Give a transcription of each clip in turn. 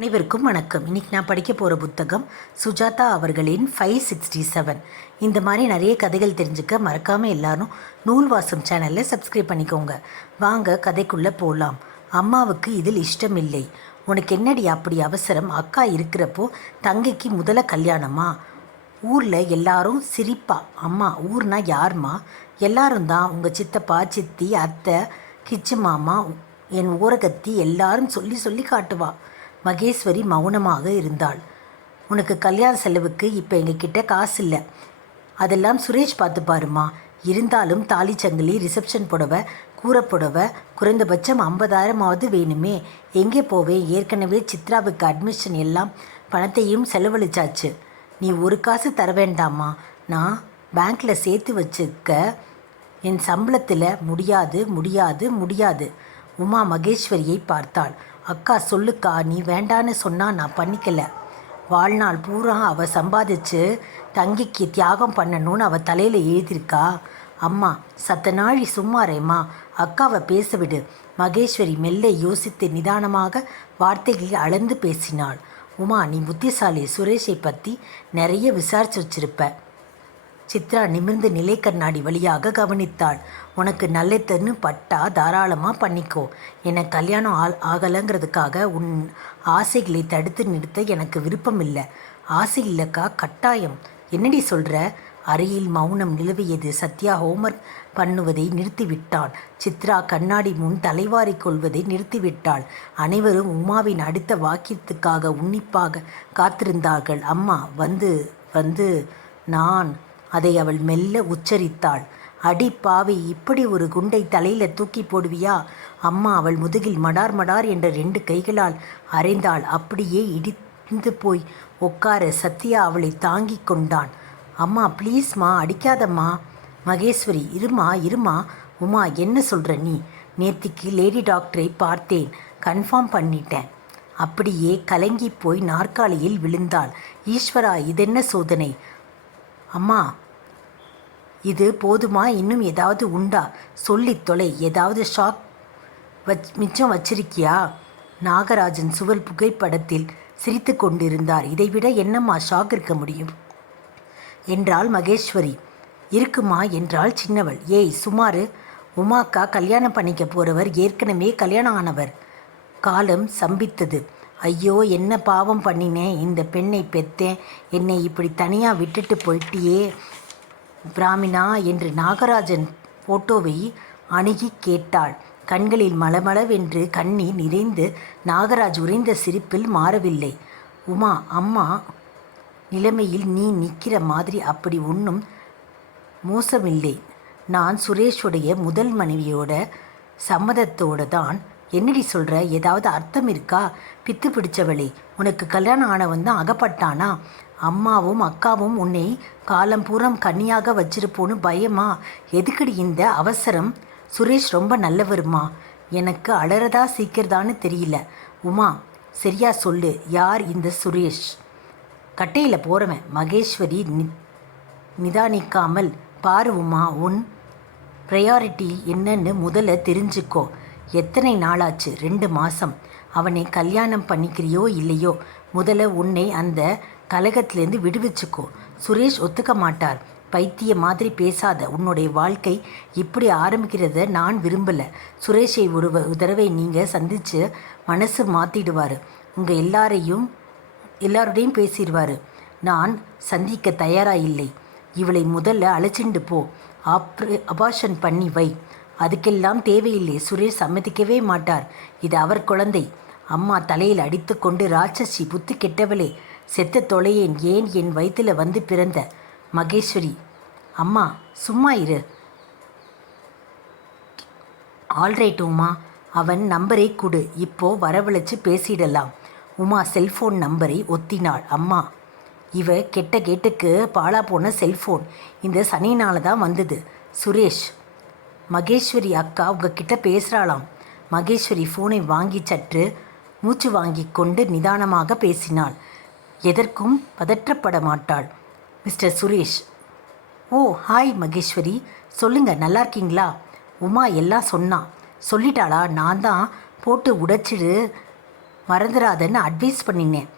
அனைவருக்கும் வணக்கம். இன்றைக்கி நான் படிக்க போகிற புத்தகம் சுஜாதா அவர்களின் 567. இந்த மாதிரி நிறைய கதைகள் தெரிஞ்சுக்க மறக்காமல் எல்லாரும் நூல்வாசம் சேனலில் சப்ஸ்கிரைப் பண்ணிக்கோங்க. வாங்க கதைக்குள்ளே போகலாம். அம்மாவுக்கு இதில் இஷ்டம் இல்லை. உனக்கு என்னடி அப்படி அவசரம்? அக்கா இருக்கிறப்போ தங்கைக்கு முதல்ல கல்யாணமா? ஊரில் எல்லாரும் சிரிப்பா. அம்மா, ஊர்னா யாருமா? எல்லாரும் தான். உங்கள் சித்தப்பா, சித்தி, அத்தை, கிச்சு மாமா, என் ஓரகத்தி எல்லாரும் சொல்லி சொல்லி காட்டுவா. மகேஸ்வரி மௌனமாக இருந்தாள். உனக்கு கல்யாண செலவுக்கு இப்போ எங்ககிட்ட காசு இல்லை, அதெல்லாம் சுரேஷ் பார்த்து பாருமா. இருந்தாலும் தாலி சங்கிலி, ரிசப்ஷன் புடவை, கூரை புடவை, குறைந்தபட்சம் 50,000ஆவது வேணுமே. எங்கே போவேன்? ஏற்கனவே சித்ராவுக்கு அட்மிஷன் எல்லாம் பணத்தையும் செலவழிச்சாச்சு. நீ ஒரு காசு தர வேண்டாமா? நான் பேங்க்கில் சேர்த்து வச்சுக்க என் சம்பளத்தில் முடியாது முடியாது முடியாது. உமா மகேஸ்வரியை பார்த்தாள். அக்கா சொல்லுக்கா, நீ வேண்டான்னு சொன்னால் நான் பண்ணிக்கல. வாழ்நாள் பூரா அவள் சம்பாதிச்சு தங்கிக்கு தியாகம் பண்ணணும்னு அவள் தலையில் எழுதியிருக்கா. அம்மா, சத்த நாழி சும்மாரேம்மா, அக்காவை பேச விடு. மகேஸ்வரி மெல்ல யோசித்து நிதானமாக வார்த்தைகளை அளந்து பேசினாள். உமா, நீ புத்திசாலி. சுரேஷை பற்றி நிறைய விசாரிச்சு வச்சிருப்ப. சித்ரா நிமிர்ந்து நிலை கண்ணாடி வழியாக கவனித்தாள். உனக்கு நல்லதுன்னு பட்டா தாராளமாக பண்ணிக்கோ. எனக்கு கல்யாணம் ஆகலைங்கிறதுக்காக உன் ஆசைகளை தடுத்து நிறுத்த எனக்கு விருப்பம் இல்லை. ஆசை இல்லைக்கா, கட்டாயம். என்னடி சொல்கிற? அறையில் மௌனம் நிலவியது. சத்யா ஹோம்ஒர்க் பண்ணுவதை நிறுத்திவிட்டான். சித்ரா கண்ணாடி முன் தலைவாரி கொள்வதை நிறுத்திவிட்டாள். அனைவரும் உமாவின் அடுத்த வாக்கியத்துக்காக உன்னிப்பாக காத்திருந்தார்கள். அம்மா, வந்து நான் அதை அவள் மெல்ல உச்சரித்தாள். அடி பாவி, இப்படி ஒரு குண்டை தலையில் தூக்கி போடுவியா? அம்மா அவள் முதுகில் மடார் மடார் என்ற 2 கைகளால் அரைந்தாள். அப்படியே இடிந்து போய் உட்கார சத்யா அவளை தாங்கி கொண்டான். அம்மா ப்ளீஸ்மா, அடிக்காதம்மா. மகேஸ்வரி, இருமா. உமா, என்ன சொல்கிற நீ? நேத்திக்கு லேடி டாக்டரை பார்த்தேன், கன்ஃபார்ம் பண்ணிட்டேன். அப்படியே கலங்கி போய் நாற்காலியில் விழுந்தாள். ஈஸ்வரா, இதென்ன சோதனை? அம்மா, இது போதுமா? இன்னும் ஏதாவது உண்டா? சொல்லி தொலை. ஏதாவது ஷாக் மிச்சம் வச்சிருக்கியா? நாகராஜன் சுவர் புகைப்படத்தில் சிரித்து கொண்டிருந்தார். இதைவிட என்னம்மா ஷாக் இருக்க முடியும் என்றாள் மகேஸ்வரி. இருக்குமா என்றாள் சின்னவள். ஏய் சுமாரு, உமாக்கா கல்யாணம் பண்ணிக்க போகிறவர் ஏற்கனவே கல்யாணம் ஆனவர். காலம் சம்பித்தது. ஐயோ, என்ன பாவம் பண்ணினேன்? இந்த பெண்ணை பெத்தேன், என்னை இப்படி தனியாக விட்டுட்டு போயிட்டியே பிராமினா என்று நாகராஜன் போட்டோவை அணுகி கேட்டாள். கண்களில் மளமளவென்று கண்ணீர் நிறைந்து நாகராஜ் உறைந்த சிரிப்பில் மாறவில்லை. உமா, அம்மா நிலைமையில் நீ நிற்கிற மாதிரி அப்படி ஒன்றும் மோசமில்லை. நான் சுரேஷுடைய முதல் மனைவியோட சம்மதத்தோடு தான். என்னடி சொல்கிற? ஏதாவது அர்த்தம் இருக்கா? பித்து பிடிச்சவளே, உனக்கு கல்யாணம் ஆனவன் தான் அகப்பட்டானா? அம்மாவும் அக்காவும் உன்னை காலம் பூரம் கன்னியாக வச்சிருப்போன்னு பயமா? எதுக்கடி இந்த அவசரம்? சுரேஷ் ரொம்ப நல்லவருமா. எனக்கு அலறதா சீக்கிரதான்னு தெரியல. உமா, சரியா சொல்லு, யார் இந்த சுரேஷ்? கட்டையில் போகிறவன். மகேஸ்வரி நிதானிக்காமல், பாரு உமா, உன் ப்ரையாரிட்டி என்னன்னு முதல்ல தெரிஞ்சுக்கோ. எத்தனை நாளாச்சு? 2 மாதம். அவனை கல்யாணம் பண்ணிக்கிறியோ இல்லையோ, முதல்ல உன்னை அந்த கலகத்திலேருந்து விடுவிச்சுக்கோ. சுரேஷ் ஒத்துக்க மாட்டார். பைத்திய மாதிரி பேசாத. உன்னுடைய வாழ்க்கை இப்படி ஆரம்பிக்கிறத நான் விரும்பலை. சுரேஷை ஒரு தடவை நீங்கள் சந்தித்து மனசு மாற்றிடுவார். உங்கள் எல்லாரோடையும் பேசிடுவார். நான் சந்திக்க தயாராக இல்லை. இவளை முதல்ல அழைச்சிண்டு போ. அபார்ஷன் பண்ணி வை. அதுக்கெல்லாம் தேவையில்லை. சுரேஷ் சம்மதிக்கவே மாட்டார். இது அவர் குழந்தை. அம்மா தலையில் அடித்து கொண்டு, ராட்சசி, புத்தி கெட்டவளே, செத்த தொலையேன், ஏன் என் வயிற்றில் வந்து பிறந்த? மகேஸ்வரி, அம்மா சும்மா இரு. ஆல்ரைட் உமா, அவன் நம்பரை கொடு, இப்போ வரவழைச்சு பேசிடலாம். உமா செல்ஃபோன் நம்பரை ஒத்தினாள். அம்மா, இவ கெட்ட கேட்டுக்கு பாழா போன செல்ஃபோன். இந்த சனினால தான் வந்தது. சுரேஷ், மகேஸ்வரி அக்கா உங்ககிட்ட பேசுகிறாளாம். மகேஸ்வரி ஃபோனை வாங்கி சற்று மூச்சு வாங்கி கொண்டு நிதானமாக பேசினாள். எதற்கும் பதற்றப்பட மாட்டாள். மிஸ்டர் சுரேஷ். ஓ, ஹாய் மகேஸ்வரி, சொல்லுங்க, நல்லா இருக்கீங்களா? உமா எல்லாம் சொல்லிட்டாளா? நான் தான் போட்டு உடைச்சிடு மறந்துடாதன்னு அட்வைஸ் பண்ணினேன்.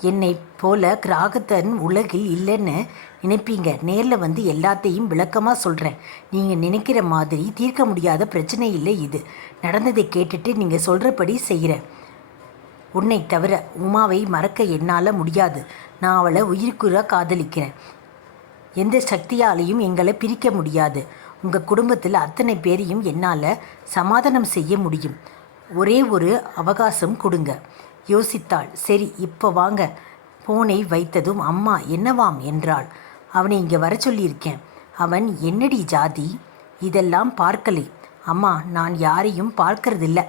என்னை போல கிராகத்தன் உலகில் இல்லைன்னு நினைப்பீங்க. நேரில் வந்து எல்லாத்தையும் விளக்கமாக சொல்கிறேன். நீங்கள் நினைக்கிற மாதிரி தீர்க்க முடியாத பிரச்சனை இல்லை இது. நடந்ததை கேட்டுட்டு நீங்கள் சொல்கிறபடி செய்கிறேன். உன்னை தவிர உமாவை மறக்க என்னால் முடியாது. நான் அவளை உயிருக்குறாக காதலிக்கிறேன். எந்த சக்தியாலையும் எங்களை பிரிக்க முடியாது. உங்கள் குடும்பத்தில் அத்தனை பேரையும் என்னால் சமாதானம் செய்ய முடியும். ஒரே ஒரு அவகாசம் கொடுங்க. யோசித்தாள். சரி, இப்போ வாங்க. போனை வைத்ததும் அம்மா என்னவாம் என்றாள். அவனை இங்கே வர சொல்லியிருக்கேன். அவன் என்னடி ஜாதி, இதெல்லாம் பார்க்கலை. அம்மா, நான் யாரையும் பார்க்கறதில்ல.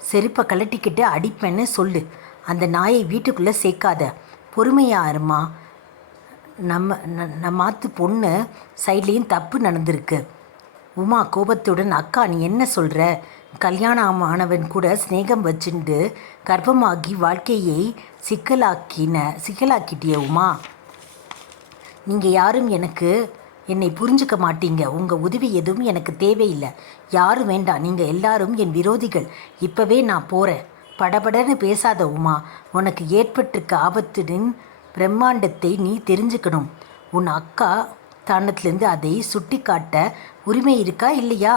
செருப்பை கலட்டிக்கிட்டு அடிப்பேன்னு சொல்லு. அந்த நாயை வீட்டுக்குள்ளே சேர்க்காத. பொறுமையாருமா. நம்மாத்து பொண்ணு சைட்லேயும் தப்பு நடந்திருக்கு. உமா கோபத்துடன், அக்கா நீ என்ன சொல்கிற? கல்யாணமானவன் கூட ஸ்நேகம் வச்சுட்டு கர்ப்பமாகி வாழ்க்கையை சிக்கலாக்கிட்டிய உமா. நீங்கள் யாரும் என்னை புரிஞ்சுக்க மாட்டீங்க. உங்கள் உதவி எதுவும் எனக்கு தேவையில்லை. யாரும் வேண்டாம். நீங்கள் எல்லாரும் என் விரோதிகள். இப்போவே நான் போகிறேன். படபடன்னு பேசாத உமா. உனக்கு ஏற்பட்டிருக்க ஆபத்தின் பிரம்மாண்டத்தை நீ தெரிஞ்சுக்கணும். உன் அக்கா தானத்திலேருந்து அதை சுட்டி காட்ட உரிமை இருக்கா இல்லையா?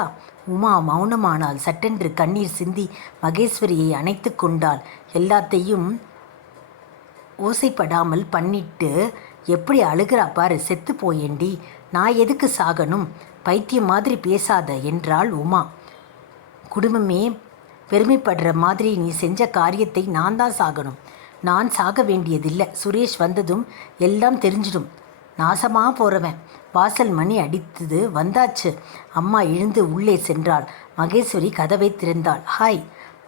உமா மௌனமானால். சட்டென்று கண்ணீர் சிந்தி மகேஸ்வரியை அணைத்து கொண்டாள். எல்லாத்தையும் ஓசைப்படாமல் பண்ணிட்டு எப்படி அழுகிறா பாரு. செத்து போயேண்டி. நான் எதுக்கு சாகணும்? பைத்தியம் மாதிரி பேசாத என்றாள் உமா. குடும்பமே பெருமைப்படுற மாதிரி நீ செஞ்ச காரியத்தை நான் தான் சாகணும். நான் சாக வேண்டியதில்லை. சுரேஷ் வந்ததும் எல்லாம் தெரிஞ்சிடும். நாசமாக போகிறவன். வாசல் மணி அடித்தது. வந்தாச்சு. அம்மா எழுந்து உள்ளே சென்றாள். மகேஸ்வரி கதவை திறந்தாள். Hi,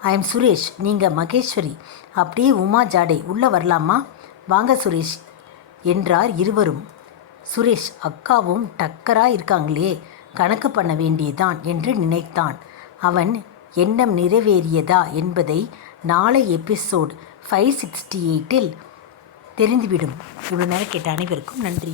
I am Suresh. நீங்கள் மகேஸ்வரி. அப்படியே உமா ஜாடை. உள்ளே வரலாமா? வாங்க சுரேஷ் என்றார் இருவரும். சுரேஷ் அக்காவும் டக்கராக இருக்காங்களே, கணக்கு பண்ண வேண்டியதான் என்று நினைத்தான். அவன் எண்ணம் நிறைவேறியதா என்பதை நாளை எபிசோட் 568 தெரிந்துவிடும். இவ்வளோ நேரம் கேட்ட அனைவருக்கும் நன்றி.